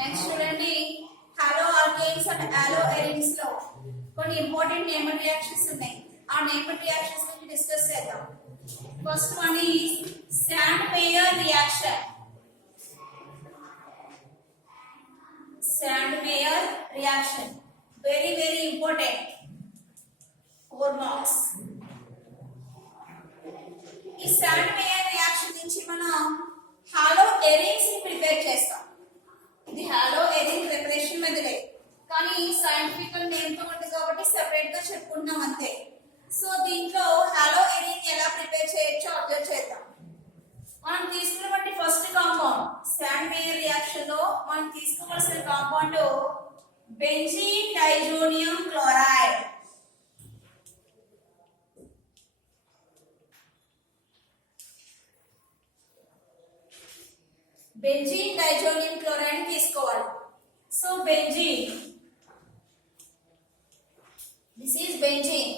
Next చూడండి, halo alkanes and halo arenes లో కొన్ని ఇంపార్టెంట్ నేమర్ రియాక్షన్స్ ఉన్నాయి. ఆ నేమర్ రియాక్షన్స్ గురించి డిస్కస్ చేద్దాం. First one is Sandmeyer reaction. Sandmeyer reaction very important. 4 marks. ఈ శాండ్మేయర్ రియాక్షన్ నుంచి మనం హాలో ఎరిన్స్ ని ప్రిపేర్ చేస్తాం. ఇది హాలో ఎరిన్ ప్రిపరేషన్ మెథడే, కానీ సైంటిఫికల్ నేమ్ తో ఉంది కాబట్టి సెపరేట్ గా చెప్పుకుంటున్నాం అంతే. సో దీంట్లో హాలో ఎరిన్ ఎలా ప్రిపేర్ చేయొచ్చో అబ్జర్వ్ చేద్దాం. మనం తీసుకున్నటువంటి ఫస్ట్ కాంపౌండ్ శాండ్మేయర్ రియాక్షన్ లో మనం తీసుకోవాల్సిన compound benzene diazonium chloride. Benzene diazonium chloride తీసుకోవాలి. So benzene, this is benzene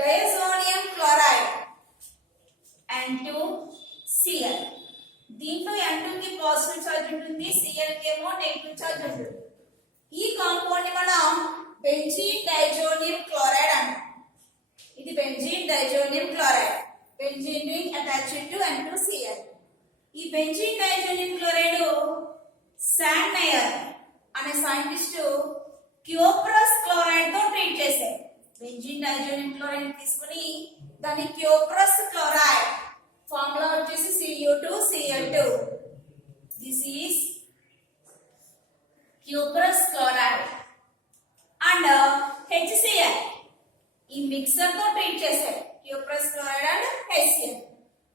diazonium chloride N2Cl. దీంట్లో N2 కి పాజిటివ్ చార్జ్ ఉంటుంది, Cl కేమో నెగటివ్ చార్జ్ ఉంటుంది. ఈ కాంపౌండ్ ని మనం బెంజీన్ డైజోనియం క్లోరైడ్ అంటాం. ఇది benzene diazonium chloride, benzene ring attached to N2Cl. ఈ బెంజీన్ డైజోనియం క్లోరైడ్ శాండ్మేయర్ అనే సైంటిస్ట్ క్యోప్రస్ క్లోరైడ్ తో ట్రీట్ చేశారు. బెంజీన్ డైజోనియం క్లోరైడ్ తీసుకుని దాని క్యోప్రస్ క్లోరైడ్ ఫార్ములా వచ్చేసి Cu2Cl2. This is cuprous chloride and HCl. ఈ మిక్సర్ తో ట్రీట్ చేశారు, క్యూప్రస్ క్లోరైడ్ అండ్ HCl.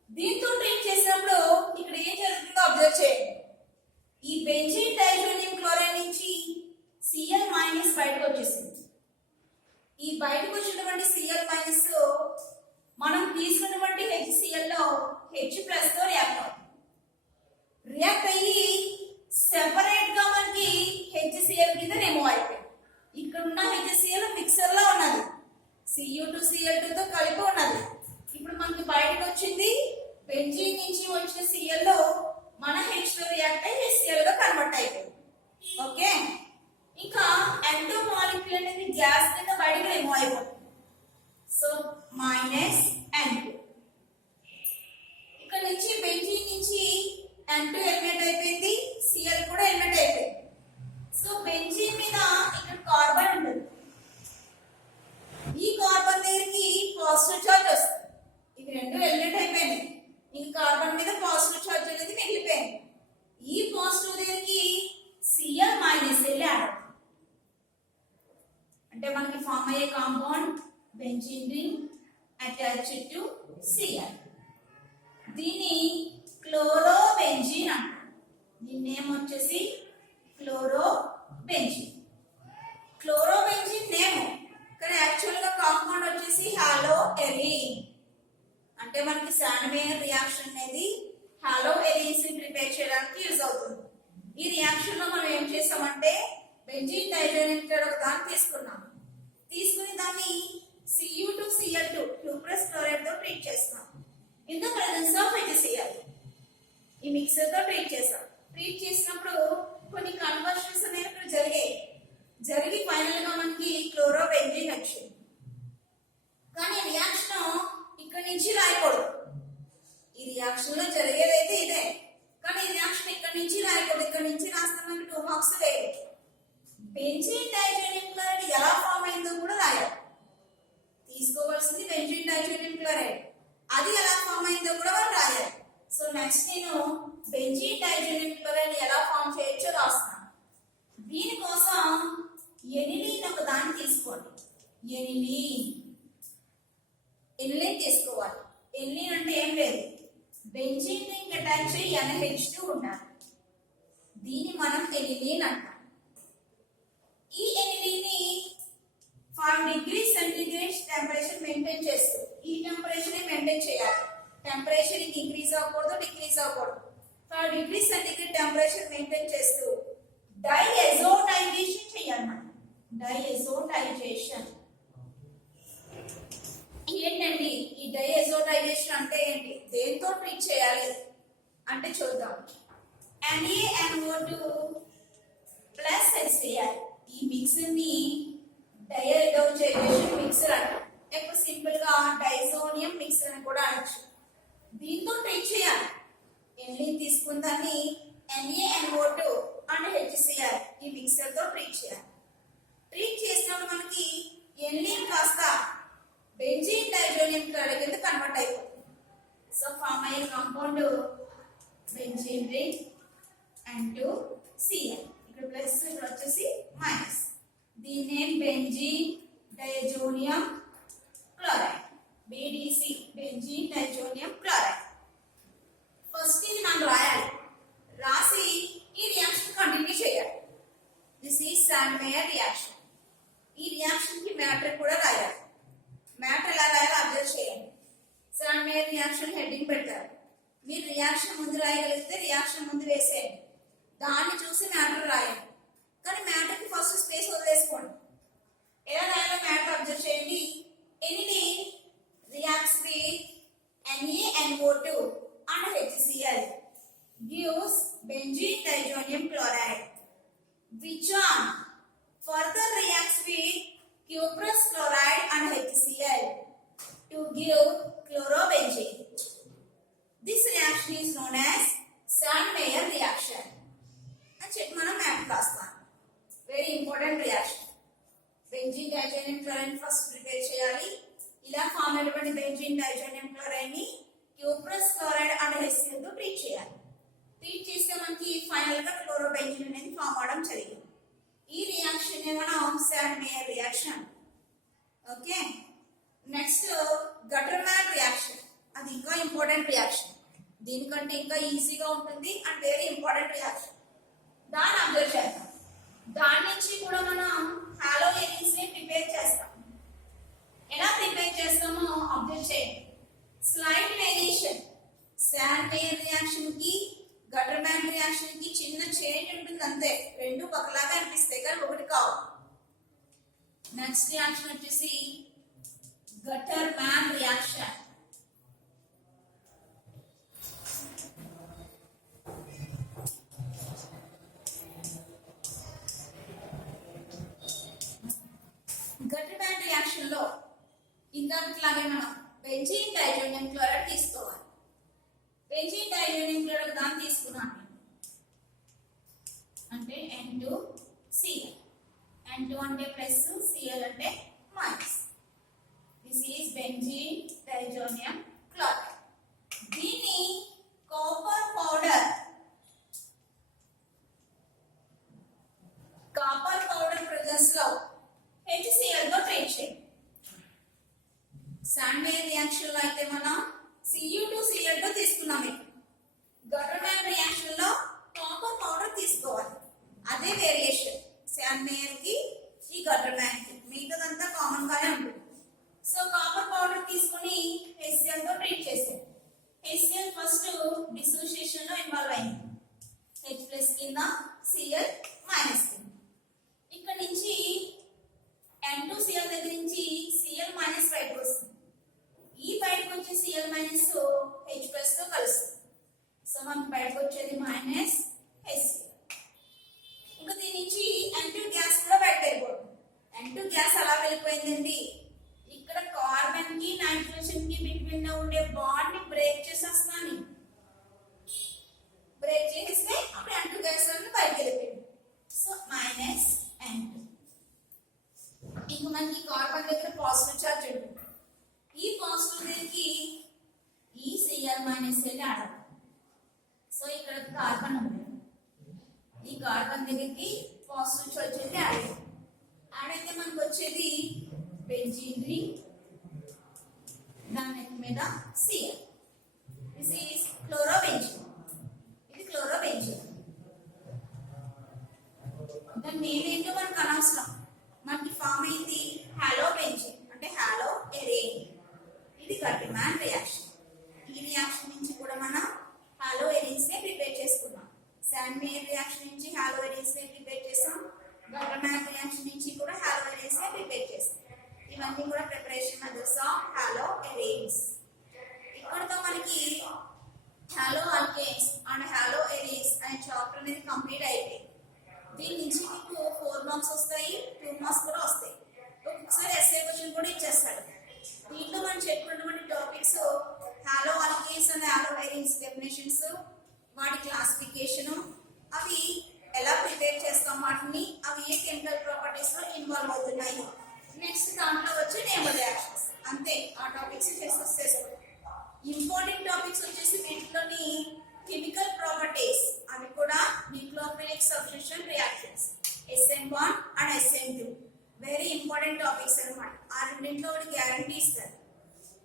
దీంతో ట్రీట్ చేసినప్పుడు ఇక్కడ ఏం జరుగుతుందో అబ్జర్వ్ చేయండి. ఈ బెంజీన్ డైజోనియం క్లోరైడ్ నుంచి Cl మైనస్ బయటకు వచ్చేసింది. ఈ బయటకు వచ్చినటువంటి Cl మైనస్ మనం తీసుకున్నటువంటి HCl లో H ప్లస్ తో రియాక్ట్ అవుతుంది. రియాక్ట్ అయ్యి సెపరేట్ గా మనకి HCl కింద రిమూవ్ అయిపోయింది. ఇక్కడ ఉన్న HCl మిక్సర్ లో ఉన్నది, Cu2Cl2 తో కలిపి ఉన్నది. ఇప్పుడు మనకి బయటకు వచ్చింది బెంజీన్ నుంచి వచ్చిన Cl లో మన H తో రియాక్ట్ అయ్యి HCl గా కన్వర్ట్ అయిపోయింది. ఓకే, ఇంకా N2 మాలిక్యూల్ అనేది గ్యాస్ కింద బయటకు రిమూవ్ అయిపోతుంది. So minus N2. ఇక్కడ నుంచి బెంజీన్ నుంచి N2 ఎలిమినేట్ అయిపోయింది, Cl కూడా ఎలిమినేట్ అయిపోయింది. సో బెంజీన్ మీద ఇక్కడ కార్బన్ ఉంటుంది. ఈ కార్బన్ దగ్గరికి పాజిటివ్ చార్జ్ వస్తుంది. ఇవి రెండు ఎలిమినేట్ అయిపోయింది. ఈ కార్బన్ మీద పాజిటివ్ చార్జ్ అనేది మిగిలిపోయింది. ఈ పాజిటివ్ దగ్గరికి Cl మైనస్ వెళ్ళి యాడ్ అవుతుంది. అంటే మనకి ఫామ్ అయ్యే compound benzene ring attached to Cl. దీన్ని క్లోరోబెంజీన్ అంటారు. దీని నేమ్ వచ్చేసి క్లోరోబెంజీన్. క్లోరోబెంజీన్ నేమ్, కానీ యాక్చువల్ గా కాంపౌండ్ వచ్చేసి హాలో ఎరిన్. అంటే మనకి శాండ్మేయర్ రియాక్షన్ అనేది హాలో ఎరిన్స్ ని ప్రిపేర్ చేయడానికి యూజ్ అవుతుంది. ఈ రియాక్షన్ లో మనం ఏం చేసామంటే బెంజీన్ డైజోనియం క్లోరైడ్ ఒక దాన్ని తీసుకుని దాన్ని Cu2Cl2 క్యూప్రస్ క్లోరైడ్ తో ట్రీట్ చేస్తాం. In the presence of HCl. ఈ మిక్సర్ తో ట్రీట్ చేసాం. ట్రీట్ చేసినప్పుడు కొన్ని కన్వర్షన్స్ అనేవి ఇక్కడ జరిగి ఫైనల్ గా మనకి క్లోరోబెంజీన్ వచ్చింది. కానీ రియాక్షన్ ఇక్కడ నుంచి రాయకూడదు. ఈ రియాక్షన్ లో జరిగేదైతే ఇదే, కానీ ఈ రియాక్షన్ ఇక్కడ నుంచి రాయకూడదు. ఇక్కడ నుంచి రాస్తే మనకి 2 మార్క్స్ లేదు. బెంజీన్ డైజోనియం క్లోరైడ్ ఎలా ఫామ్ అయిందో కూడా రాయాలి. తీసుకోవాల్సింది బెంజీన్ డైజోనియం క్లోరైడ్, అది ఎలా ఫామ్ అయిందో కూడా మనం రాయాలి. సో నెక్స్ట్ నేను బెంజీన్ డైజోనియం క్లోరైడ్ ఎలా ఫామ్ చేయొచ్చో రాస్తాను. దీనికోసం ఎనిలీన్ ఒక దాన్ని తీసుకోండి. ఎనిలీన్ తీసుకోవాలి. ఎనిలీన్ అంటే ఏం లేదు, బెంజీన్ రింగ్ అటాచ్ అయ్యి NH2 ఉండాలి. దీన్ని మనం ఎనిలీన్ అంటాం. ఈ ఎనిలీన్ ని 5 degrees సెంటీగ్రేడ్ టెంపరేచర్ మెయింటైన్ చేస్తూ, ఈ టెంపరేచర్ మెయింటైన్ చేయాలి. టెంపరేచర్ ఇంక్రీజ్ అవ్వకూడదు, డిక్రీజ్ అవ్వకూడదు. 5 degrees సెంటీగ్రేడ్ టెంపరేచర్ మెయింటైన్ చేస్తూ డైఎజోటైజేషన్ చేయాలి. డైఎజోటైజేషన్ ఏంటండి? ఈ డైఎజోటైజేషన్ అంటే ఏంటి, దేంతో ట్రీట్ చేయాలి అంటే చూద్దాం. NaNO2 HCl. ఈ మిక్సర్ ని డైహైడ్రోజైలేషన్ మిక్సర్ అంటాం. ఇప్పుడు సింపుల్ గా డైజోనియం మిక్సర్ అని కూడా అనొచ్చు. దీంతో ట్రీట్ చేయాలి. ఎన్ని తీసుకుందాన్ని NaNO2 అండ్ HCl ఈ మిక్సర్ తో ట్రీట్ చేయాలి. ట్రీట్ చేసినప్పుడు మనకి ఎన్లీన్ కాస్త బెంజీన్ డైజోనియం క్లోరైడ్ కింద కన్వర్ట్ అయిపోతుంది. సో ఫామ్ అయ్యే కాంపౌండ్ బెంజీన్ రింగ్ N2Cl. ఇక్కడ ప్లస్ ఇక్కడ వచ్చేసి మైనస్. దీని benzene diazonium chloride, BDC benzene diazonium chloride. First ఇది మనం రాయాలి. రాసి ఈ రియాక్షన్ కంటిన్యూ చేయాలి. This is Sandmeyer reaction. ఈ రియాక్షన్ కి మ్యాటర్ కూడా రాయాలి. మ్యాటర్ ఎలా రాయాలో అబ్జర్వ్ చేయండి. శాండ్మేయర్ రియాక్షన్ హెడ్డింగ్ పెడతారు. మీరు రియాక్షన్ ముందు రాయగలిగితే రియాక్షన్ ముందు వేసేయండి. దాన్ని చూసి మ్యాటర్ రాయండి. కానీ మ్యాటర్ కి ఫస్ట్ స్పేస్ వదిలేసుకోండి. ఎలా రాయాలో మ్యాటర్ అబ్జర్వ్ చేయండి. Aniline reacts with NaNO2 and HCl gives benzene diazonium chloride, which one further reacts with cuprous chloride and HCl to give chlorobenzene. This reaction is known as Sandmeyer reaction. And check mana map kaastam. Very important reaction. Benzene diazonium chloride first prepare cheyali. ఇలా form అయినటువంటి benzene diazonium chloride ని cuprous chloride and HCl తో treat చేయాలి. Treat చేస్తే మనకి final గా chlorobenzene అనేది form అవడం జరిగింది. ఈ రియాక్షన్ ని మనం Sandmeyer reaction. Okay, next Gattermann reaction. అది ఇంకా ఇంపార్టెంట్ రియాక్షన్. దీనికంటే ఇంకా ఈజీగా ఉంటుంది అండ్ వెరీ ఇంపార్టెంట్ రియాక్షన్. దాన్ని అబ్జర్వ్ చేద్దాం. దాని నుంచి కూడా మనం హాలోజన్స్ ని ప్రిపేర్ చేస్తాం. ఎలా ప్రిపేర్ చేస్తామో అబ్జర్వ్ చేయండి. Slide variation. శాండ్మేయర్ రియాక్షన్ కి గటర్మాన్ రియాక్షన్ కి చిన్న చేంజ్ ఉంటుంది అంతే. రెండు ఒకలాగా అనిపిస్తాయి కానీ ఒకటి కావు. నెక్స్ట్ రియాక్షన్ వచ్చేసి గటర్మాన్ రియాక్షన్. గటర్మాన్ రియాక్షన్ లో ఇందాకట్లాగే మనం బెంజీన్ డైజోనియం క్లోరైడ్ తీసుకోవాలి. బెంజీన్ డైజోనియం క్లోరైడ్ దాన్ని తీసుకున్నాను అంటే N2Cl. N2 అంటే ప్లస్, Cl అంటే minus. This is benzene diazonium chloride. దీన్ని కాపర్ పౌడర్ ప్రెజెన్స్ లో HCl తో ట్రీట్ చేయండి. శాండ్మేయర్ రియాక్షన్ లో అయితే మనం Cu2Cl తో తీసుకున్నాం. గటర్మాన్ రియాక్షన్ లో కాపర్ పౌడర్ తీసుకోవాలి. అదే వేరియేషన్ శాండ్మేయర్ కి ఈ గటర్మాన్ కి. మిగతాదంతా కామన్ గానే ఉంటుంది. సో కాపర్ పౌడర్ తీసుకుని HCl తో ట్రీట్ చేసాం. HCl ఫస్ట్ డిసోసియేషన్ లో ఇన్వాల్వ్ అయింది. H+ కింద, Cl మైనస్ కింద. ఇక్కడ నుంచి N2Cl దగ్గర నుంచి Cl మైనస్ బయటకు వస్తుంది. ఈ బయటకు వచ్చే Cl మైనస్ H+ తో కలుస్తుంది. సో మనకు బయటకు వచ్చేది మైనస్ HCl. ఇంకా దీని నుంచి N2 గ్యాస్ కూడా బయటకు వెళ్ళిపోతుంది. N2 గ్యాస్ అలా వెళ్ళిపోయిందండి. ఇక్కడ కార్బన్ కి నైట్రోజన్ కి బిట్వీన్ లో ఉండే బాండ్ ని బ్రేక్ చేసేస్తున్నాను. బ్రేక్ చేస్తే అప్పుడు N2 గ్యాస్ బయటకు వెళ్ళిపోయింది. So minus N2. ఇంక మనకి కార్బన్ దగ్గర పాజిటివ్ చార్జ్ ఉంటుంది. ఈ పాజిటివ్ దగ్గరికి ఈ Cl మైనస్ వెళ్ళి యాడ్ అవుతుంది. సో ఇక్కడ కార్బన్ ఉంది. ఈ కార్బన్ దగ్గరికి పాజిటివ్ చార్జ్ వెళ్ళి యాడ్ అవుతుంది. యాడ్ అయితే మనకు వచ్చేది బెంజీన్ రింగ్, దాని మీద Cl. This is chlorobenzene. ఇది క్లోరోబెంజీన్. దాని నేమ్ ఏంటో మనకు అనవసరం. మనకి ఫామ్ అయింది హాలోబెంజీన్ అంటే హాలో ఎరేన్. ఇది గటర్మాన్ రియాక్షన్. ఈ రియాక్షన్ నుంచి కూడా మనం హాలో ఎరేన్స్ ని ప్రిపేర్ చేసుకున్నాం. శాండ్మేయర్ రియాక్షన్ నుంచి హాలో ఎరేన్స్ ని ప్రిపేర్ చేసాం. గటర్మాన్ రియాక్షన్ నుంచి కూడా హాలో ఎరేన్స్ ని ప్రిపేర్ చేసాం. ఇవన్నీ కూడా ప్రిపరేషన్ మెథడ్స్ ఆఫ్ హాలో ఎరేన్స్. ఇక్కడతో మనకి హాలో ఆల్కేన్స్ అండ్ హాలో ఎరేన్స్ అనే చాప్టర్ అనేది కంప్లీట్ అయిపోయింది. దీని నుంచి మీకు మార్క్స్ వస్తాయి, 2 మార్క్స్ కూడా వస్తాయి. ఒక్కొక్కసారి ఎస్ఏ క్వశ్చన్ కూడా ఇచ్చేస్తాడు. దీంట్లో మనం చెప్పుకున్నటువంటి topics halo alkanes and halo arenes definitions, వాటి క్లాసిఫికేషన్, అవి ఎలా ప్రిపేర్ చేస్తాం వాటిని, అవి ఏ కెమికల్ ప్రాపర్టీస్ లో ఇన్వాల్వ్ అవుతున్నాయి. నెక్స్ట్ దాంట్లో వచ్చి నేమల్ రియాక్షన్స్, అంతే. ఆ టాపిక్స్ డిస్కస్ చేస్తాం. ఇంపార్టెంట్ టాపిక్స్ వచ్చేసి వీటిలోని కెమికల్ ప్రాపర్టీస్, అవి కూడా nucleophilic substitution reactions, SN1 and SN2 very important topics అన్నమాట. ఆ రెండింటిలో గ్యారంటీ ఇస్తారు.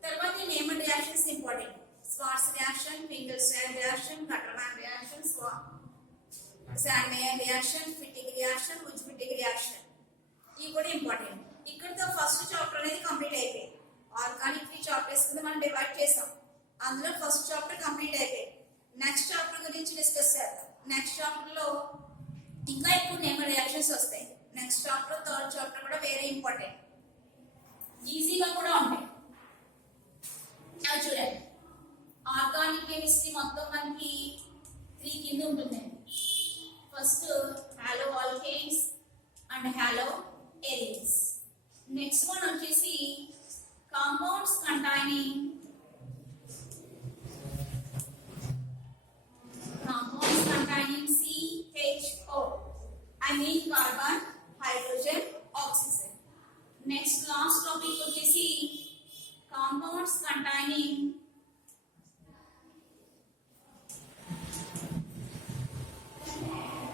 తర్వాత ఈ named reactions important. Swarts reaction, Finkelstein reaction, Gattermann reaction, Sandmeyer reaction, ఫిటిక్ reaction, ఉజ్ఫిటిక్ reaction, ఇవి కూడా ఇంపార్టెంట్. ఇక్కడతో ఫస్ట్ చాప్టర్ అనేది కంప్లీట్ అయిపోయింది. ఆర్గానిక్ 3 చాప్టర్స్ కింద మనం డివైడ్ చేసాం. అందులో ఫస్ట్ చాప్టర్ కంప్లీట్ అయిపోయింది. నెక్స్ట్ చాప్టర్ గురించి డిస్కస్ చేద్దాం. నెక్స్ట్ చాప్టర్ లో ఇంకా ఎక్కువ నేమల్ రియాక్షన్స్ వస్తాయి. నెక్స్ట్ చాప్టర్, థర్డ్ చాప్టర్ కూడా వెరీ ఇంపార్టెంట్, ఈజీగా కూడా ఉంటాయి. చూడండి, ఆర్గానిక్ కెమిస్ట్రీ మొత్తం మనకి 3 కింద ఉంటుంది. First halo alkanes and halo arenes. Next one వచ్చేసి compounds containing CHO, I mean carbon, hydrogen, oxygen. Next last topic వచ్చేసి compounds containing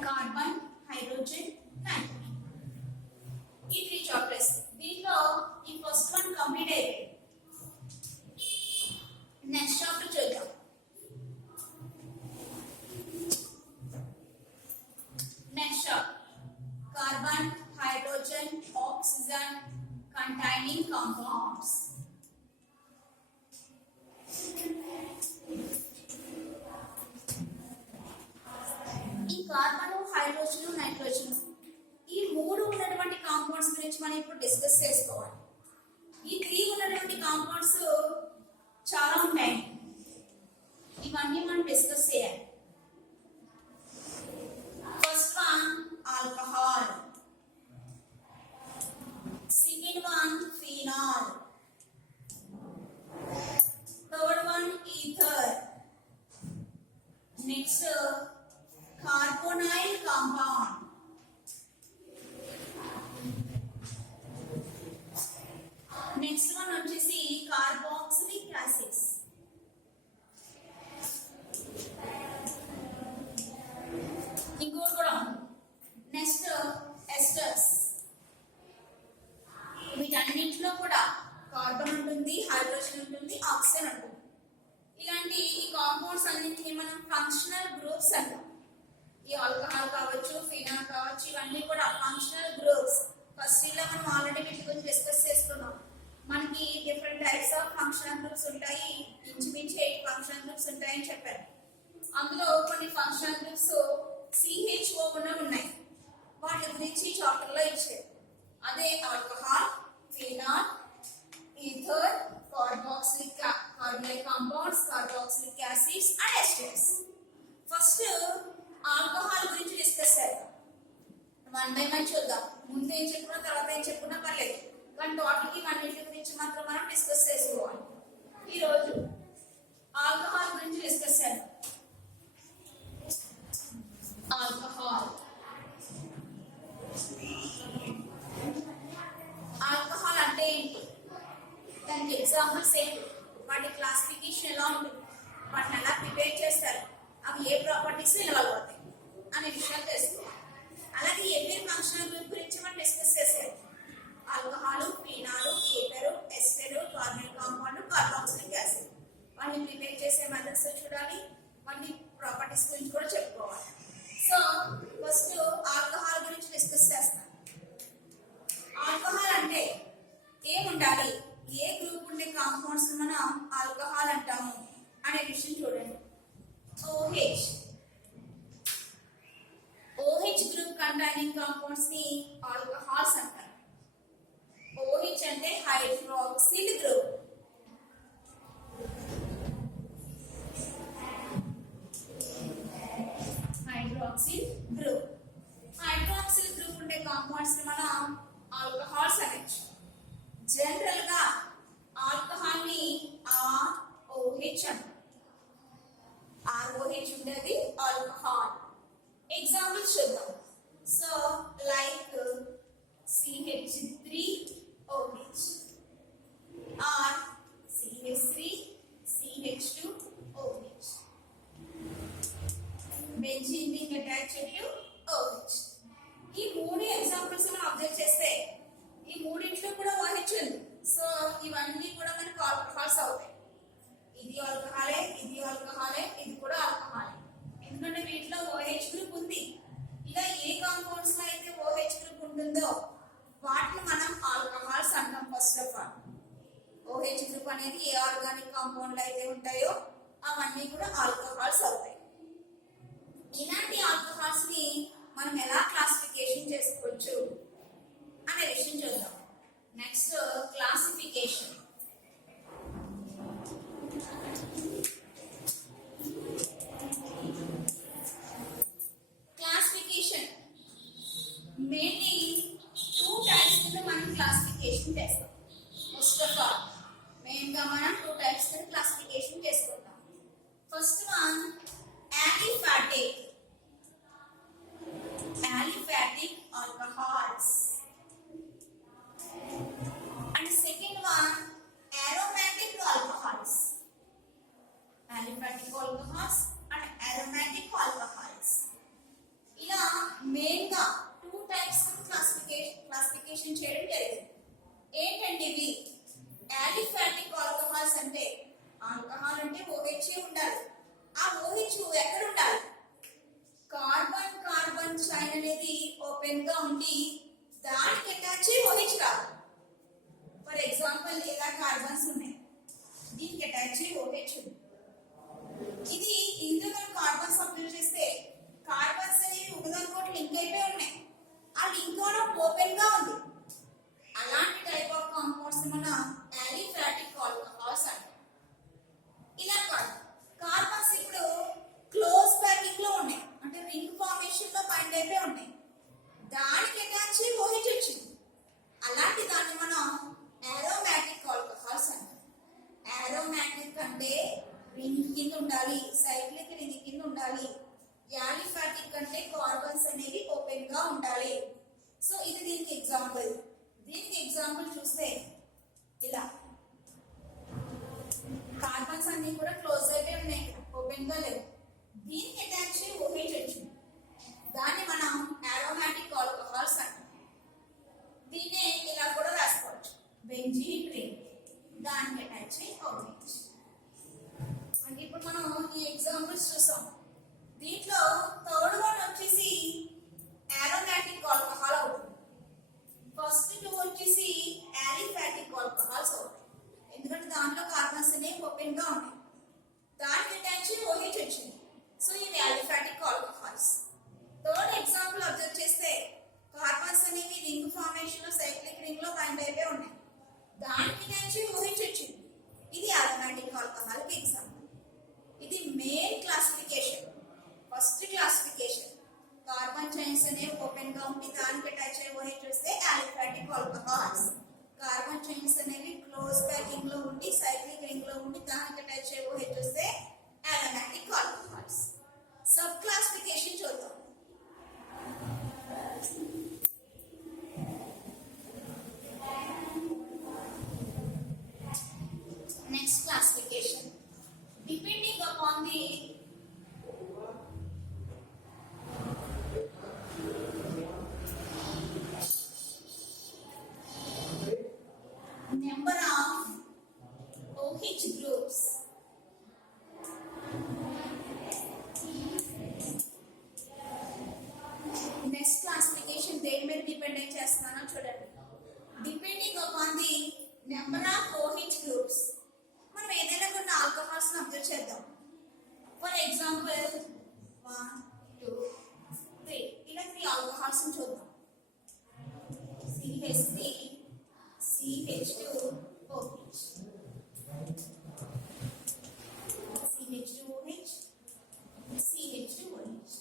carbon, hydrogen, nitrogen. ఈ 3 చాప్టర్స్. దీంట్లో ఈ ఫస్ట్ వన్ కంప్లీట్ అయిపోయింది. నెక్స్ట్ చాప్టర్ చూద్దాం. Next chapter, carbon, hydrogen, oxygen containing compounds. ఈ carbon, hydrogen, nitrogen, ఈ 3 ఉన్నటువంటి compounds గురించి మనం ఇప్పుడు డిస్కస్ చేసుకోవాలి. ఈ 3 ఉన్నటువంటి కాంపౌండ్స్ చాలా ఉంటాయి. ఇవన్నీ మనం డిస్కస్ చేయాలి. First one, alcohol. Second one, phenol. Third one, ether. Next, carbonyl compound. Next one వచ్చేసి carboxylic acids. ఇంకోటి కూడా ఉంది. Next esters. వీటన్నింటిలో కూడా కార్బన్ ఉంటుంది, హైడ్రోజన్ ఉంటుంది, ఆక్సిజన్ ఉంటుంది. ఇలాంటి ఈ కాంపౌండ్స్ అన్నింటినీ మనం ఫంక్షనల్ గ్రూప్స్ అంటాం. ఈ ఆల్కహాల్ కావచ్చు, ఫినాల్ కావచ్చు, ఇవన్నీ కూడా ఫంక్షనల్ గ్రూప్స్. ఫస్ట్ ఇలా మనం ఆల్రెడీ వీటి గురించి డిస్కస్ చేసుకున్నాం. మనకి different types of functional groups ఉంటాయి. ఇంచుమించు 8 ఫంక్షనల్ గ్రూప్స్ ఉంటాయని చెప్పారు. అందులో కొన్ని ఫంక్షనల్ గ్రూప్స్ CHO ఉన్నాయి. వాటి గురించి చాప్టర్ లో ఇచ్చారు. అదే alcohol, phenol, ether, carboxylic compounds, carboxylic acids and esters. First alcohol గురించి డిస్కస్ చేద్దాం. 1 by 1 చూద్దాం. ముందు ఏం చెప్పుకున్నా తర్వాత ఏం చెప్పుకున్నా పర్లేదు, కానీ టాపిక్ ఇవన్నిటి గురించి మాత్రం మనం డిస్కస్ చేసుకోవాలి. ఈరోజు ఆల్కహాల్ గురించి డిస్కస్ చేద్దాం. ఆల్కహాల్. ఆల్కహాల్ అంటే ఏంటి, దానికి ఎగ్జాంపుల్స్ ఏంటి, వాటి క్లాసిఫికేషన్ ఎలా ఉంటుంది, వాటిని ఎలా ప్రిపేర్ చేస్తారు, అవి ఏ ప్రాపర్టీస్ ఇన్వాల్వ్ అవుతాయి అనే విషయాలు తెలుసుకోవాలి. అలాగే ఎవరి ఫంక్షనల్ గ్రూప్ గురించి మనం డిస్కస్ చేసాం. Alcohol, phenol, ether, ester, carbon compound, carboxylic acid. వాటిని ప్రిపేర్ చేసే మెథడ్స్ చూడాలి, వాటి ప్రాపర్టీస్ గురించి కూడా చెప్పుకోవాలి. సో ఫస్ట్ ఆల్కహాల్ గురించి డిస్కస్ చేస్తాం. ఆల్కహాల్ అంటే ఏముండాలి, ఏ గ్రూప్ ఉండే కాంపౌండ్స్ మనం ఆల్కహాల్ అంటాము అనే విషయం చూడండి. OH గ్రూప్ కంటైనింగ్ కాంపౌండ్స్ ని ఆల్కహాల్స్ అంటారు. OH అంటే హైడ్రాక్సిల్ గ్రూప్. హైడ్రాక్సిల్ గ్రూప్ ఉండే కాంపౌండ్స్ కాంపౌండ్స్ ని మనం ఆల్కహాల్స్ అనొచ్చు. జనరల్ గా ఆల్కహాల్ ని ROH అంటారు. ROH ఉండేది ఆల్కహాల్. ఎగ్జాంపుల్స్ చూద్దాం. So like CH3OH or CH3CH2OH. Benzene being attached to OH. ఈ మూడు ఎగ్జాంపుల్స్ మనం అబ్జర్వ్ చేస్తే ఈ మూడింట్లో కూడా OH ఉంది. సో ఇవన్నీ కూడా మనకు ఆల్కహాల్స్ అవుతాయి. ఇది ఆల్కహాలే, ఇది ఆల్కహాలే, ఇది కూడా ఆల్కహాలే. ఎందుకంటే వీటిలో OH గ్రూప్ ఉంది. ఇలా ఏ కాంపౌండ్స్ లో అయితే OH గ్రూప్ ఉంటుందో వాటిని మనం ఆల్కహాల్స్ అంటాం. First of all OH group అనేది ఏ ఆర్గానిక్ కాంపౌండ్ లో అయితే ఉంటాయో అవన్నీ కూడా ఆల్కహాల్స్ అవుతాయి. ఇలాంటి ఆల్కహాల్స్ ని మనం ఎలా క్లాసిఫికేషన్ చేసుకోవచ్చు అనే విషయం చూద్దాం. Next classification. Classification mainly 2 types కింద మనం క్లాసిఫికేషన్ చేస్తాం. ఫస్ట్ ఆఫ్ ఆల్ మెయిన్ గా మనం 2 టైప్స్ కింద క్లాసిఫికేషన్ చేసుకుంటాం. First one aliphatic alcohols, and second one aromatic alcohols. Aliphatic alcohols and aromatic alcohols. ఇలా మెయిన్ గా 2 టైప్స్ క్లాసిఫికేషన్ చేయడం జరిగింది. ఏంటంటే ఇవి aliphatic alcohols అంటే ఆల్కహాల్ అంటే OH ఉండాలి. ఆ OH ఎక్కడ ఉండాలి? కార్బన్ కార్బన్ చైన్ అనేది ఓపెన్ గా ఉండి దానికి అటాచ్ OH కాదు. ఫర్ ఎగ్జాంపుల్ ఇలా కార్బన్స్ ఉన్నాయి, దీనికి అటాచ్ OH ఉంది. ఇది ఇందులో కార్బన్స్ అబ్జర్వ్ చేస్తే కార్బన్స్ అనేవి ఒకదానికొకటి లింక్ అయిపోయి ఉన్నాయి. ఆ లింక్ ఓపెన్ గా ఉంది. అలాంటి టైప్ ఆఫ్ కాంపౌండ్స్ మనం aliphatic alcohols అంటాం. ఇలా కాదు, కార్బన్స్ ఇప్పుడు క్లోజ్ ప్యాకింగ్ లో ఉన్నాయి, అంటే రింగ్ ఫార్మేషన్ లో బైండ్ అయిపోయి ఉన్నాయి, దానికి అటాచ్ OH వచ్చింది. అలాంటి దాన్ని మనం aromatic alcohols అంటాం. aromatic అంటే రింగ్ కింద ఉండాలి, సైక్లిక్ రింగ్ కింద ఉండాలి. aliphatic అంటే కార్బన్స్ అనేవి ఓపెన్ గా ఉండాలి. సో ఇది దీనికి ఎగ్జాంపుల్. దీనికి ఎగ్జాంపుల్ చూస్తే ఇలా కార్బన్స్ అన్ని కూడా క్లోజ్ అయిపోయి ఉన్నాయి, ఓపెన్ గా లేవు. దీనికి అటాచ్ OH వచ్చింది, దాన్ని మనం aromatic alcohols అంటాం. దీన్నే ఇలా కూడా రాసుకోవచ్చు, బెంజీన్ రింగ్, దానికి అటాచ్ OH. అంటే ఇప్పుడు మనం ఈ ఎగ్జాంపుల్స్ చూసాం. దీంట్లో థర్డ్ వన్ వచ్చేసి aromatic alcohol అవుతుంది. ఫస్ట్ 2 వచ్చేసి aliphatic alcohols అవుతాయి. ఎందుకంటే దాంట్లో కార్బన్స్ అనేవి ఓపెన్ గా ఉన్నాయి, దానికి అటాచ్ OH వచ్చింది. సో ఇవి aliphatic alcohols. Third example observe చేస్తే కార్బన్స్ అనేవి రింగ్ ఫార్మేషన్ లో సైక్లిక్ రింగ్ లో బైండ్ అయిపోయి ఉన్నాయి, దానికి అటాచ్ OH వచ్చింది. ఇది aromatic alcohol కి ఎగ్జాంపుల్. ఇది main classification. First classification carbon chains అనేవి ఓపెన్ గా ఉండి దానికి అటాచ్ అయ్యే OH వస్తే aliphatic alcohols. కార్బన్ చైన్స్ అనేవి క్లోజ్ ప్యాకింగ్ లో ఉండి సైక్లిక్ రింగ్ లో ఉండి దానికి అటాచ్ అయ్యే OH వస్తే aromatic alcohols. సబ్ క్లాసిఫికేషన్ చూద్దాం. Next classification depending upon the number of OH groups. Next classification దేని మీద డిపెండ్ చేస్తున్నానో చూడండి. Depending upon the number of OH groups. మనం ఏదైనా కొన్ని ఆల్కహాల్స్ అబ్జర్వ్ చేద్దాం. ఫర్ ఎగ్జాంపుల్ 1 2 3 ఇలా 3 ఆల్కహాల్స్ చూద్దాం. CH3 CH2OH CH2OH CH2OH.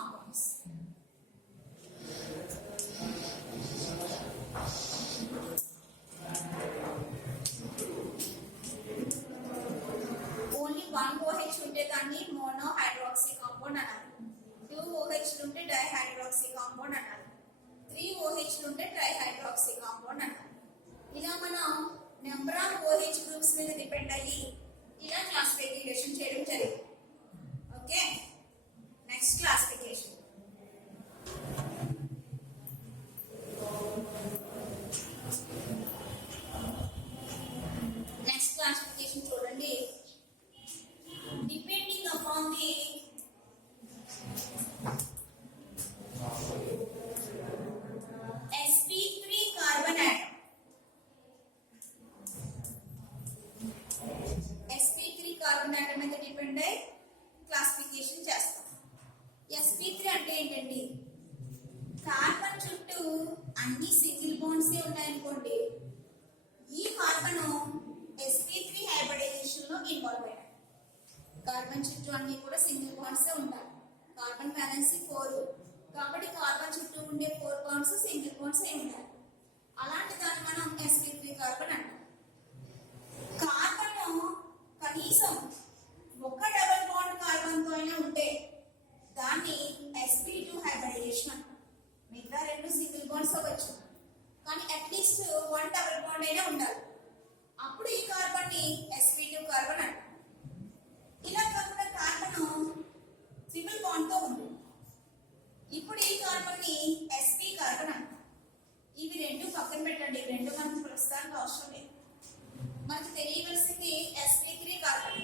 Compounds. Only 1 OH ఉంటే దాన్ని మోనో హైడ్రాక్సీ కాంపౌండ్ అనాలి. 2 OH ఉంటే డైహైడ్రాక్సీ కాంపౌండ్ అనాలి. 3 OH ఉంటే ట్రైహైడ్రాక్సీ కాంపౌండ్ అనాలి. ఇలా మనం నెంబర్ ఆఫ్ OH గ్రూప్స్ మీద డిపెండ్ అయ్యి ఇలా క్లాసిఫికేషన్ చేయడం జరిగింది. Okay, next classification. Next classification చూడండి. Depending upon the sp3 carbon atom. sp3 carbon atom మీద డిపెండ్ అయ్యి క్లాసిఫికేషన్ చేస్తాం. sp3 అంటే ఏంటండి? కార్బన్ చుట్టూ అన్ని సింగిల్ బాండ్స్ ఉన్నాయనుకోండి, ఈ కార్బన్ sp3 హైబ్రిడైజేషన్ లో ఇన్వాల్వ్ అయ్యాడు. కార్బన్ చుట్టూ అన్ని కూడా సింగిల్ బాండ్స్ ఉంటాయి. కార్బన్ బ్యాలెన్స్ 4, కాబట్టి కార్బన్ చుట్టూ ఉండే 4 బాండ్స్ సింగిల్ బాండ్స్ అయి ఉంటాయి. అలాంటి దాన్ని మనం sp3 కార్బన్ అంటాం. కార్బన్ కనీసం ఒక డబుల్ బాండ్ కార్బన్ తో అయినా ఉంటే దాన్ని sp2 హైబ్రిడైజేషన్ అంటాం. మిగతా 2 సింగిల్ బాండ్స్ అవ్వచ్చు, కానీ అట్లీస్ట్ 1 డబుల్ బాండ్ అయినా ఉండాలి. అప్పుడు ఈ కార్బన్ ని sp2 కార్బన్ అంటాం. ఇలా కాకుండా కార్బన్ ట్రిపుల్ బాండ్ తో ఉంది, ఇప్పుడు ఈ కార్బన్ ని sp కార్బన్ అంటాం. ఇవి రెండు పక్కన పెట్టండి, రెండు మనకు ప్రస్తుతానికి అవసరం లేదు. మనకు తెలియవలసింది sp3 కార్బన్.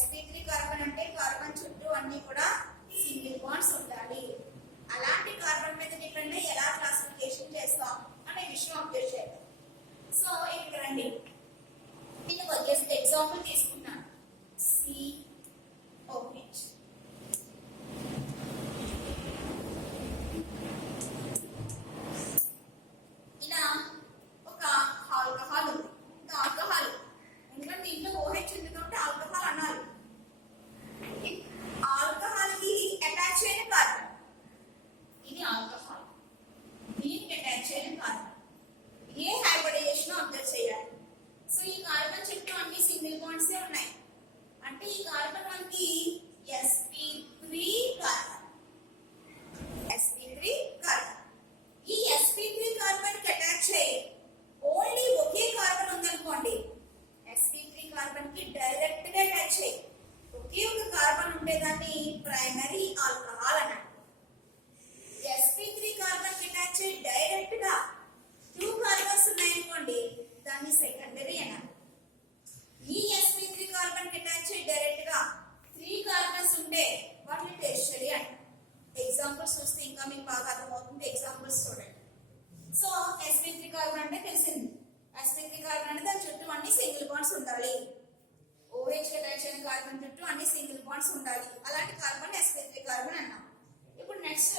sp3 కార్బన్ అంటే కార్బన్ చుట్టూ అన్ని కూడా సింగిల్ బాండ్స్ ఉండాలి. అలాంటి కార్బన్ మీద డిపెండ్ అయ్యి ఎలా క్లాసిఫికేషన్ చేస్తాం అనే విషయం అబ్జర్వ్ చేయాలి. సో ఇక్కడ రండి, నేను ఒక ఎగ్జాంపుల్ తీసుకుంటాను. COH. ఇలా ఒక ఆల్కహాల్ ఉంది. ఆల్కహాల్ ఇంకా దీంట్లో OH ఉంది కాబట్టి ఆల్కహాల్ అనాలి. ఆల్కహాల్ కి అటాచ్ అయిన కార్బన్, ఇది ఆల్కహాల్, దీనికి అటాచ్ అయిన కార్బన్. ఏ హైబ్రిడైజేషన్ అబ్జర్వ్ చేయాలి. సో ఈ కార్బన్ చుట్టూ అన్ని సింగిల్ బాండ్స్ ఉన్నాయి, అంటే ఈ కార్బన్ మనకి sp3 కార్బన్. sp3 carbon. ఈ sp3 కార్బన్ కి అటాచ్ అయ్యి ఓన్లీ ఒకే కార్బన్ ఉందనుకోండి, sp3 కార్బన్ కి డైరెక్ట్ గా అటాచ్ అయ్యి ఒకే ఒక కార్బన్ ఉంటే దాన్ని ప్రైమరీ ఆల్కహాల్ అన్నాడు. sp3 కార్బన్ కి అటాచ్ అయ్యి డైరెక్ట్ గా 2 కార్బన్స్ ఉన్నాయనుకోండి, దాన్ని సెకండరీ అన్నాడు. ఈ sp3 కార్బన్ కి అటాచ్ అయ్యి డైరెక్ట్ గా 3 కార్బన్స్ ఉంటే వాటిని టెర్షియరీ అంటారు. ఎగ్జాంపుల్స్ చూస్తే ఇంకా మీకు బాగా అర్థమవుతుంది. ఎగ్జాంపుల్స్ చూడండి. సో sp3 కార్బన్ అంటే తెలిసింది. sp3 కార్బన్ అంటే దాని చుట్టూ అన్ని సింగిల్ బాండ్స్ ఉండాలి. OH కి అటాచ్ అయిన కార్బన్ చుట్టూ అన్ని సింగిల్ బాండ్స్ ఉండాలి. అలాంటి కార్బన్ sp3 కార్బన్ అన్నాం. ఇప్పుడు నెక్స్ట్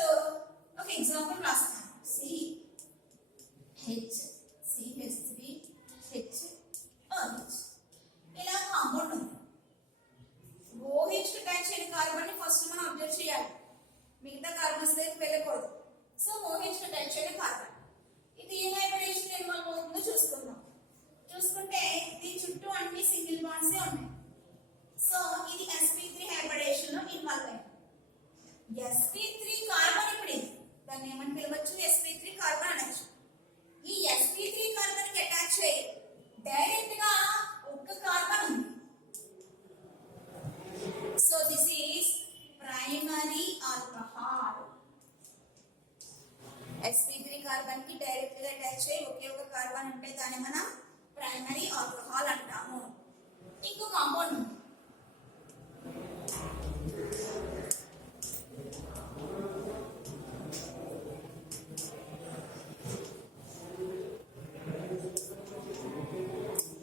ఒక ఎగ్జాంపుల్ రాస్తాం. CH3HOH. ఇలా కాంపౌండ్ ఉంది. OH కి అటాచ్ అయిన కార్బన్ ని ఫస్ట్ మనం అబ్జర్వ్ చేయాలి, మిగతా కార్బన్స్ దగ్గరికి వెళ్ళకూడదు. సో OH కి అటాచ్ అయిన కార్బన్, ఇది ఏ హైబ్రిడైజేషన్ ఇన్వాల్వ్ అవుతుందో చూసుకుందాం. చూసుకుంటే దీని చుట్టూ అన్ని సింగిల్ బాండ్స్ ఉన్నాయి. సో ఇది sp3 హైబ్రిడైజేషన్ లో ఇన్వాల్వ్ అయింది. sp3 కార్బన్ ఇప్పుడు ఇది దాన్ని ఏమని పిలవచ్చు? sp3 కార్బన్ అనొచ్చు. ఈ sp3 కార్బన్ కి అటాచ్ అయ్యి డైరెక్ట్ గా ఒక్క కార్బన్ ఉంది. So this is primary alcohol. sp3 carbon కి డైరెక్ట్ గా అటాచ్ అయ్యి ఒకే ఒక కార్బన్ ఉంటే దాన్ని మనం ప్రైమరీ ఆల్కహాల్ అంటాము. ఇంకో కాంపౌండ్ ఉంది.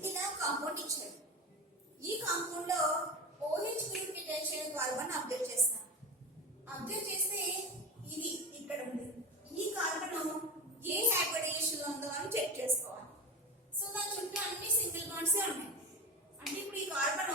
ఇలా కాంపౌండ్ ఇచ్చారు. ఈ కాంపౌండ్ లో OH గ్రూప్ కి అటాచ్ అయిన కార్బన్ అబ్జర్వ్ చేస్తాం. అబ్జర్వ్ చేస్తే ఇది ఇక్కడ ఉంది. ఈ కార్బన్ ఏ హైబ్రిడైజేషన్ లో ఉందో అని చెక్ చేసుకోవాలి. సో దాని చుట్టూ అన్ని సింగిల్ బాండ్స్ ఉన్నాయి. అంటే ఇప్పుడు ఈ కార్బన్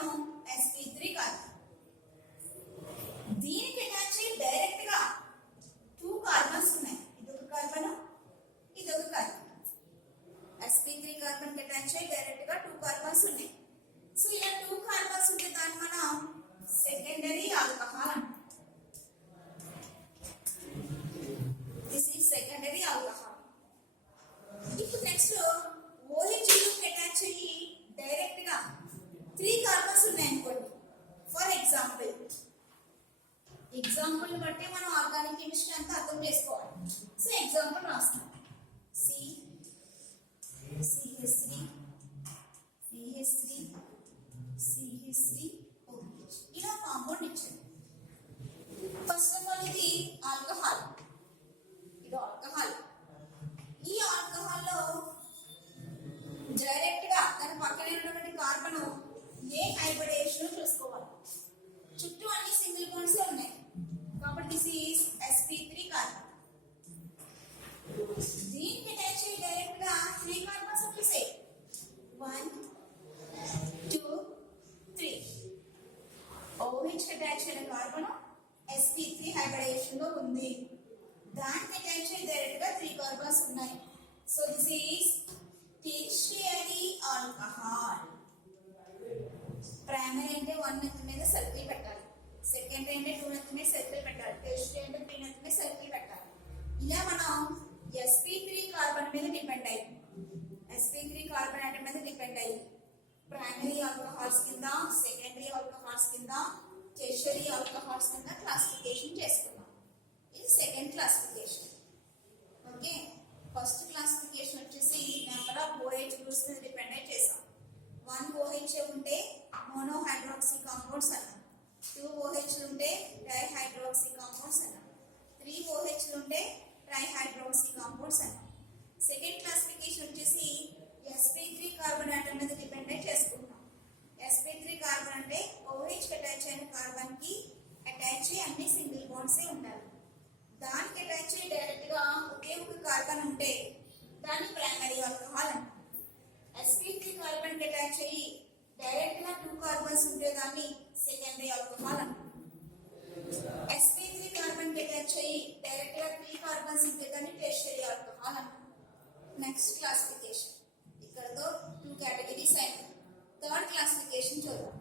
అర్థం చేసుకోవాలి. సో ఎగ్జాంపుల్ రాస్తాం. C CH3 CH3 CH3 OH ఇలా కాంపౌండ్ ఇచ్చారు. ఫస్ట్ ఆఫ్ ఆల్ ఇది ఆల్కహాల్. ఇది ఆల్కహాల్. ఈ ఆల్కహాల్ లో డైరెక్ట్ గా దాని పక్కనే ఉన్నటువంటి కార్బన్ ఏ హైబ్రిడేషన్ చూసుకోవాలి. చుట్టూ అన్ని సింగిల్ బాండ్స్ ఉన్నాయి కాబట్టి దిస్ ఈస్ sp3 కార్బన్. దీనికి అటాచ్ అయ్యి డైరెక్ట్ గా 3 కార్బన్స్ వచ్చేసాయి. 1 2 3 OH అటాచ్ అయిన కార్బన్ sp3 హైబ్రిడేషన్ లో ఉంది. దానికి అటాచ్ అయ్యి డైరెక్ట్ గా 3 కార్బన్స్ ఉన్నాయి. So this is tertiary alcohol. Primary అంటే 1 నెత్తి మీద సర్కిల్ పెట్టాలి, సెకండరీ అంటే 2 నెత్తి మీద సర్కిల్ పెట్టాలి, టెర్షియరీ అంటే 3 నెత్తి మీద సర్కిల్ పెట్టాలి. ఇలా మనం sp3 కార్బన్ మీద డిపెండ్ అయ్యి sp3 కార్బన్ ఆటమ్ మీద డిపెండ్ అయ్యి ప్రైమరీ ఆల్కహాల్స్ కింద, సెకండరీ ఆల్కహాల్స్ కింద, టెర్షియరీ ఆల్కహాల్స్ కింద క్లాసిఫికేషన్ చేసుకున్నాం. ఇది second classification. Okay, first classification వచ్చేసి నెంబర్ ఆఫ్ OH గ్రూప్స్ మీద డిపెండ్ అయి చేసాం. 1 OH ఉంటే మోనోహైడ్రాక్సీ కాంపౌండ్స్ అన్నాం, 2 OH ఉంటే డైహైడ్రాక్సీ కాంపౌండ్స్ అన్నాం, 3 OH ఉంటే ట్రైహైడ్రాక్సీ కాంపౌండ్స్ అన్నాం. సెకండ్ క్లాసిఫికేషన్ వచ్చేసి sp3 కార్బన్ ఆటమ్ మీద డిపెండ్ అయి చేసుకుంటాం. sp3 కార్బన్ అంటే OH అటాచ్ అయిన కార్బన్ కి అటాచ్ అయ్యి అన్ని సింగిల్ బాండ్స్ ఉండాలి. దానికి అటాచ్ అయ్యి డైరెక్ట్ గా ఒకే ఒక కార్బన్ ఉంటే దాన్ని ప్రైమరీ ఆల్కహాల్ అంటాం. sp3 కార్బన్ కి అటాచ్ అయ్యి డైరెక్ట్ గా 2 కార్బన్స్ ఉంటే దాన్ని సెకండరీ ఆల్కహాల్ అంటాం. sp3 కార్బన్ కి అటాచ్ అయ్యి డైరెక్ట్ గా 3 కార్బన్స్ ఉంటే దాన్ని టెర్షియరీ ఆల్కహాల్ అంటాం. నెక్స్ట్ క్లాసిఫికేషన్ ఇక్కడతో 2 కేటగిరీస్ అయినాయి. థర్డ్ క్లాసిఫికేషన్ చూద్దాం.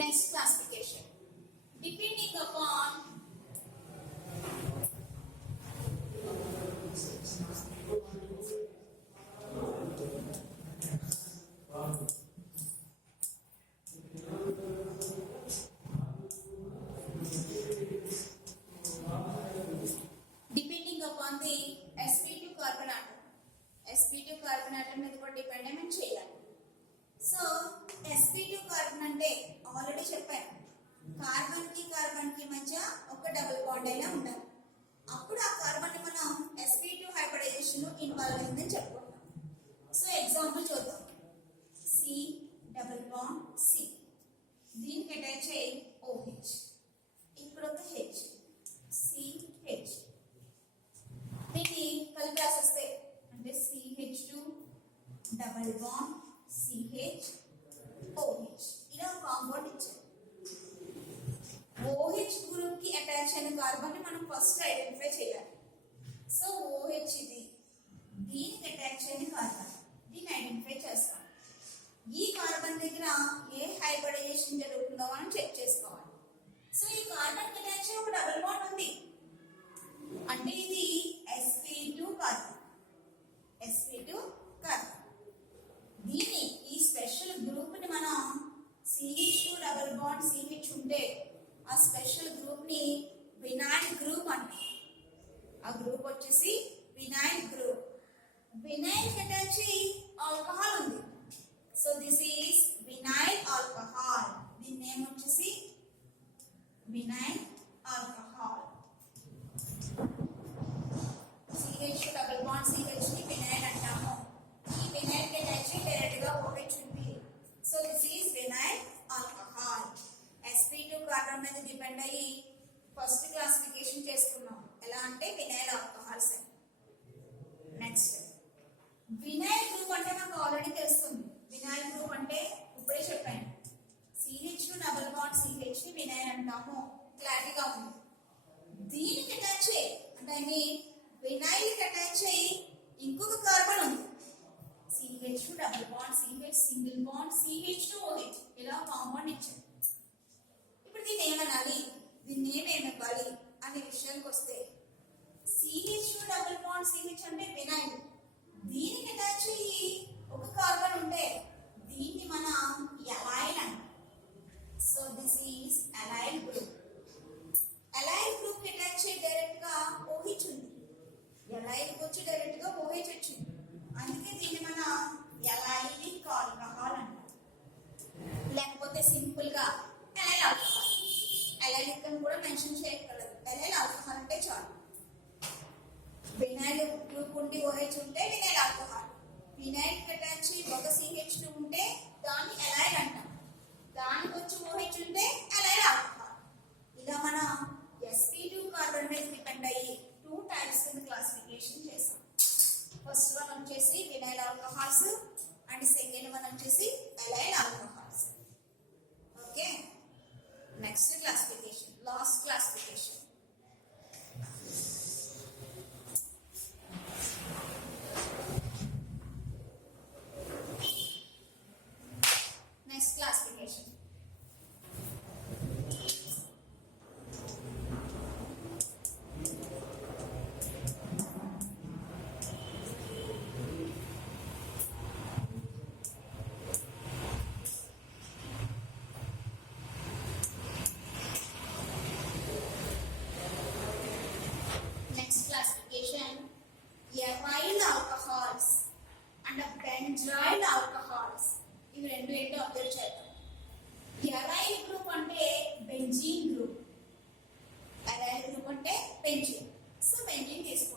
Next classification, depending upon the sp2 carbon atom. sp2 carbon atom మీద కూడా డిపెండెంట్ చేయాలి. సో sp2 కార్బన్ అంటే ఆల్రెడీ చెప్పాను, కార్బన్ కి మధ్య ఒక డబుల్ బాండ్ అయినా ఉండాలి. అప్పుడు ఆ కార్బన్ ని మనం sp2 హైబ్రిడేషన్ లో ఇన్వాల్వ్ అయిందని చెప్పుకుంటాం. సో ఎగ్జాంపుల్ చూద్దాం. C డబుల్ బాండ్ C, దీనికి అటాచ్ అయ్యి OH, ఇక్కడ ఒక H, CH. దీన్ని కలిపి రాసేస్తే అంటే CH2 double bond CH OH ఇలా కాంపౌండ్ ఇచ్చారు. OH గ్రూప్ కి అటాచ్ అయిన కార్బన్ ని మనం ఫస్ట్ ఐడెంటిఫై చేయాలి. సో OH ఇది, దీనికి అటాచ్ అయిన కార్బన్, దీన్ని ఐడెంటిఫై చేస్తాం. ఈ కార్బన్ దగ్గర ఏ హైబ్రిడైజేషన్ జరుగుతుందో మనం చెక్ చేసుకోవాలి. సో ఈ కార్బన్ కి అటాచ్ అయ్యి ఒక డబుల్ బాండ్ ఉంది అంటే ఇది sp2 కార్బన్. sp2 కార్బన్ దీని ఈ స్పెషల్ గ్రూప్ ని మనం CH2 డబుల్ బాండ్ CH ఉంటే ఆ స్పెషల్ గ్రూప్ ని వినైల్ గ్రూప్ అంటాం. ఆ గ్రూప్ వచ్చేసి vinyl group. Vinyl attach alcohol ఉంది. So this is vinyl alcohol. దీని నేమ్ వచ్చేసి vinyl alcohol. CH2 double bond CH ని వినైల్ అంటాము. ఈ వినైల్ కి అటాచ్ డైరెక్ట్ గా OH ఉంది. So this is vinyl alcohol. sp2 carbon మీద డిపెండ్ అయ్యి ఫస్ట్ క్లాసిఫికేషన్ చేసుకున్నాం. ఎలా అంటే vinyl alcohols. Next vinyl group అంటే మనకు ఆల్రెడీ తెలుస్తుంది. వినైల్ గ్రూప్ అంటే ఇప్పుడే చెప్పాను, CH2 డబుల్ బాండ్ CH ని వినైల్ అంటాము. క్లారిటీగా ఉంది. దీనికి అటాచ్ అయ్యి అంటే ఐ మీన్ వినైల్ కి అటాచ్ అయ్యి ఇంకొక కార్బన్ ఉంది. CH2 double bond CH single bond CH2OH ఇలా కాంపౌండ్ ఇచ్చారు. ఇప్పుడు దీన్ని ఏమనాలి, దీన్ని ఏమివ్వాలి అనే విషయానికి వస్తే CH2 డబుల్ బాండ్ CH అంటే వినైల్, దీనికి అటాచ్ అయ్యి ఒక OH ఉంటే దాన్ని ఎలైల్ అంటాం. దానికి వచ్చి OH ఉంటే ఎలైల్ ఆల్కహాల్. ఇలా మనం sp2 కార్బన్ మీద డిపెండ్ అయ్యి 2 టైప్స్ కింద క్లాసిఫికేషన్ చేసాం. ఫస్ట్ వన్ వచ్చేసి vinyl alcohols and second one వచ్చేసి allyl alcohols. Okay, next classification, last classification. Next classification aryl alcohols and benzyl alcohols. ఇవి రెండు ఏంటో అబ్జర్వ్ చేద్దాం. ఎరైల్ గ్రూప్ అంటే బెంజీన్ గ్రూప్, ఎరైల్ గ్రూప్ అంటే బెంజీన్. సో బెంజీన్ తీసుకోండి.